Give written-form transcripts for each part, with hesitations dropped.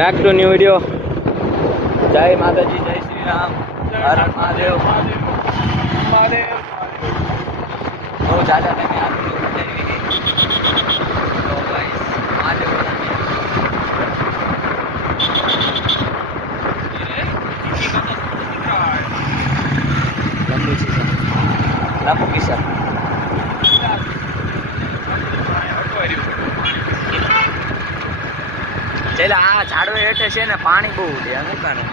Back to new video. જય માતાજી, જય શ્રી રામ, હર હર મહાદેવ. બહુ જાજા ટાઈમે આ વિડીયો બનાવી. તો ગાઈસ મહાદેવ લાંબુ કિસ્સા ચેલા આ ઝાડવે હેઠે છે ને પાણી બહુ ઉડે. આ શું કારણ?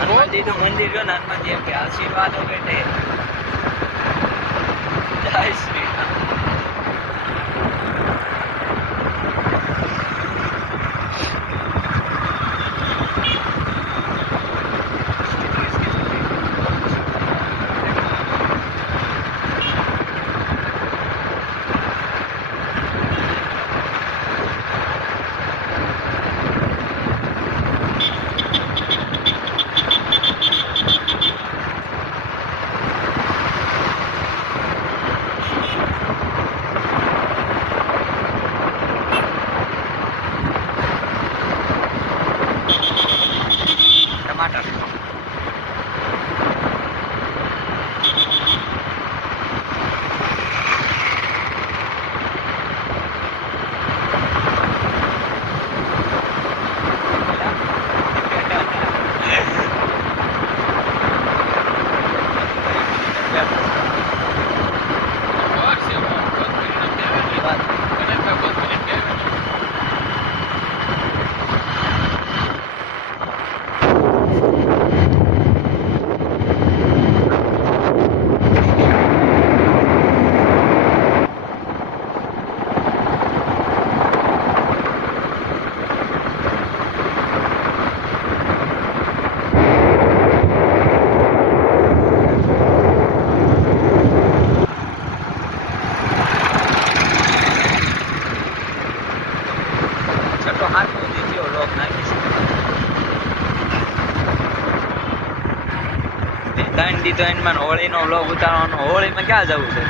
હનુમાનજી નું મંદિર જો ને, હનુમાનજી એમ કે આશીર્વાદો બેઠે. જય શ્રી રામ. તો એમાં હોળીનો વ્લોગ ઉતારવાનો. હોળીમાં ક્યાં જવું છે?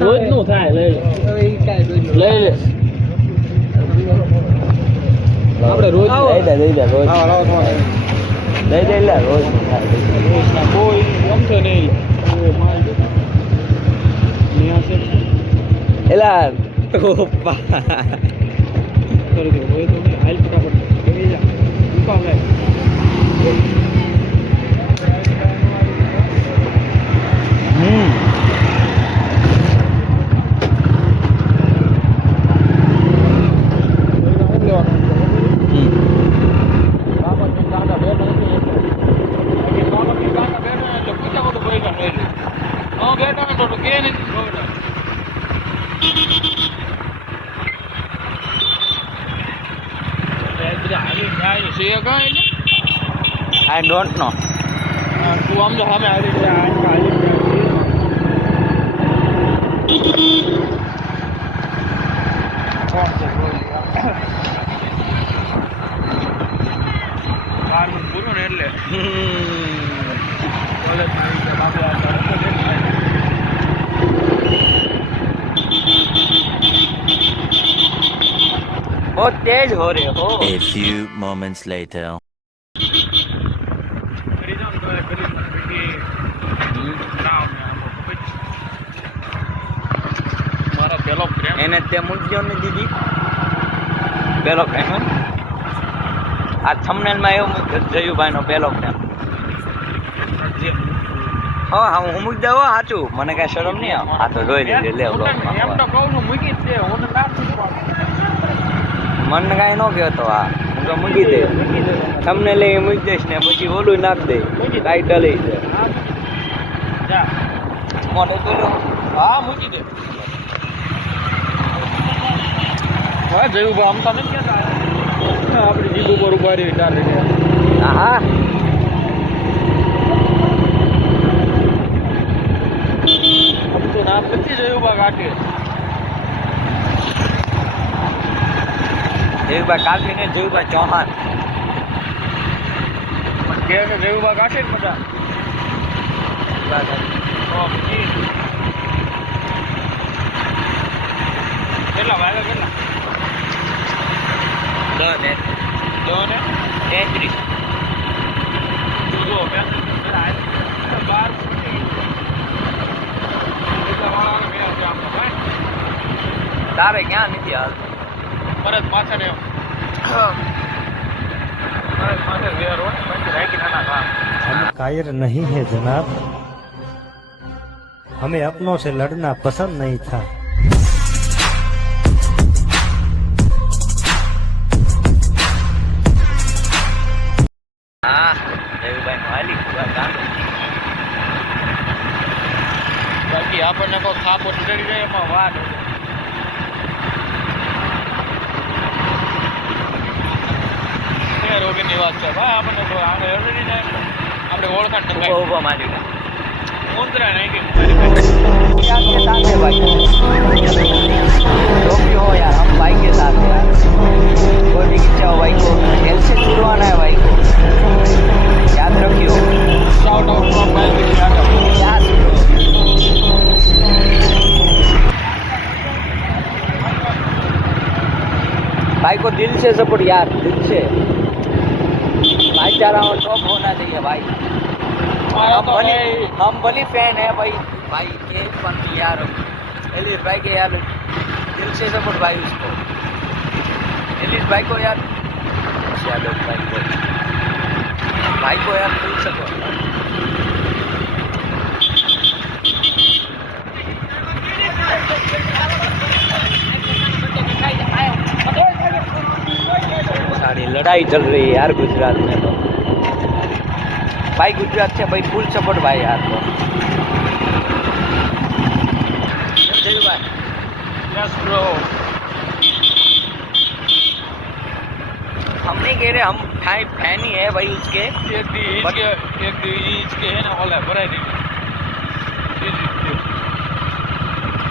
રોજ નું થાય. લઈ લે આપણે રોજ દઈ દે રોજ દઈ દે લે રોજ કોઈ ગમશે નહીં એલા I don't know. તું આમ તો સામે આવી પૂરું ને એટલે बहुत तेज हो रहे हो. A few moments later. એને તે મૂક્યો ને દીદી પેલો પ્રેમ. આ થંબનેલ માં એવું જયુભાઈ નો પેલો પ્રેમ. હા હા હું મૂકી દઉં સાચું. મને કઈ શરમ નહીં આવે. આ તો જોઈ લીધે લે મને કઈ ન કહેતો. આ હું તો મૂકી દે તમને લઈ મૂકી દઈશ ને પછી ઓલું નાખ દે ટાઈટલ મોટે બોલો. હા મૂકી દે. હા જયુભાઈ આમ તો નથી કહેતા. આપણી જીભ ઉપર ઉભા રહી ચાલે હા તો નામ નથી જોયું બા કાઢે દેવભાઈ કાકી ને દેવભાઈ ચૌહાણ કે જોયું બા કાઢે ને બધા કેટલા વાગે કેટલા 10 ને 33 જુઓ મેં બાર તારે ક્યાં નથી હાલ પરત પાછળ એમ પરત પાછળ વેર હોય પછી રાખી નાના કામ हम कायर नहीं है जनाब हमें अपनों से लड़ना पसंद नहीं था હા દેવભાઈ નો હાલી પૂરા ગાંડો બાકી આપણને કોઈ ખાપો ચડી જાય એમાં વાત રોગની વાત છે ભાઈ આપણને તો આપણે ચડી જાય આપણે ઓળખાણ ઉભો નખાય ઉભો મારી મુંદ્રા નહીં કે यार के साथ है भाई जो भी हो यार हम भाई के साथ हैं यार कोई भी इच्छा हो भाई को दिल से छुड़वाना है भाई को याद रखियो शाउट आउट फ्रॉम भाई के याद याद भाई को दिल से सपोर्ट यार दिल से भाईचारा और टॉप होना चाहिए भाई हम भली फैन है भाई भाई के पण यार एलिस भाई के यार दिल से सपोर्ट भाई उसको एलिस भाई को यार यादव भाई को यार दिल सपोर्ट सारी लड़ाई चल रही है यार गुजरात में तो भाई गुजरात से भाई फुल सपोर्ट भाई यार को यस ब्रो हम नहीं कह रहे हम फैन ही है भाई उसके एक दी ईच के है ना वाला भराई दी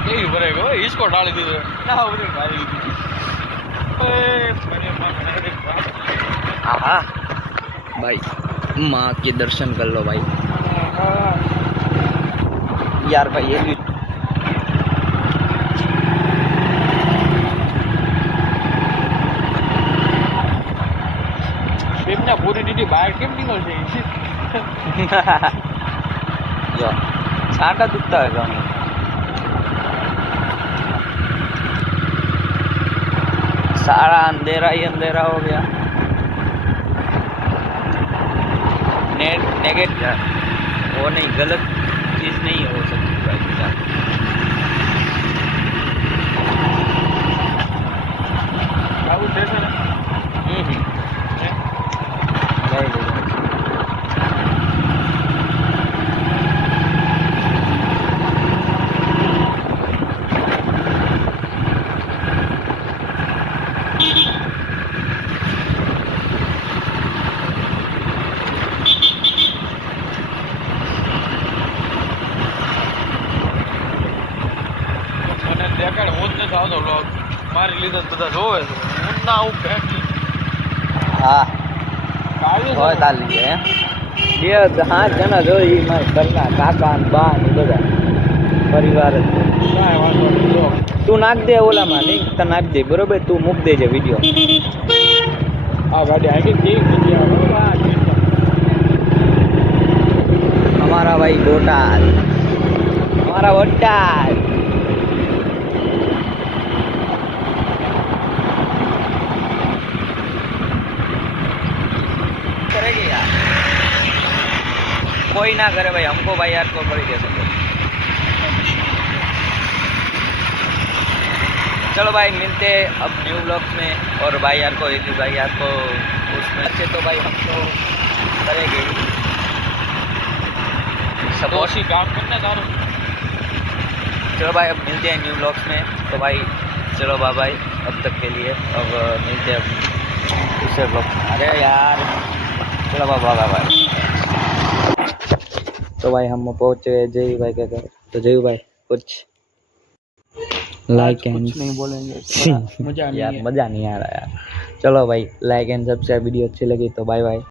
यही भरेगा इसको डाल दी ना उधर भाई ओए मेरे हाँ भाई माँ के दर्शन कर लो भाई यार भाई ये भी ना पूरी दीदी बाहर केम निकल जाए जो छाटा दुखता है गाँव में सारा अंधेरा ही अंधेरा हो गया नेगेटिव वो नहीं गलत चीज़ नहीं हो सकती भाई बाबू स्टेशन है મારી લીધો બધા જોવે છે હું ના આવું ફેંકી हाँ કાલે बहुत हाल है બે 5 જણા જોઈ મારા ઘરના કાકા ને બા ને બધા પરિવાર જ છે. કાંઈ વાંધો નહીં જો તું નાખ દે ઓલામાં લિંક તો નાખ દે બરોબર તું મૂક દેજે વિડીયો આ ગાડી આગળ કેવી જગ્યા બરોબર हमारा भाई बोटाल हमारा बोटाल करेगी यार कोई ना करे भाई हमको भाई यार को कर दे सको चलो भाई मिलते अब न्यू ब्लॉग्स में और भाई यार को एक भाई यार को उसमें अच्छे तो भाई हम तो करेंगे सपोर्ट दोषी काम करना तारू चलो भाई अब मिलते हैं न्यू ब्लॉग्स में तो भाई चलो बाय बाय अब तक के लिए अब मिलते हैं अब दूसरे ब्लॉग। अरे यार चलो बाबा भाई। तो भाई हम पहुंच गए जय भाई के घर। तो जय भाई कुछ लाइक एंड नहीं बोलेंगे मजा नहीं यार है। मजा नहीं आ रहा यार। चलो भाई लाइक एंड सब्सक्राइब वीडियो अच्छी लगी तो बाय बाय।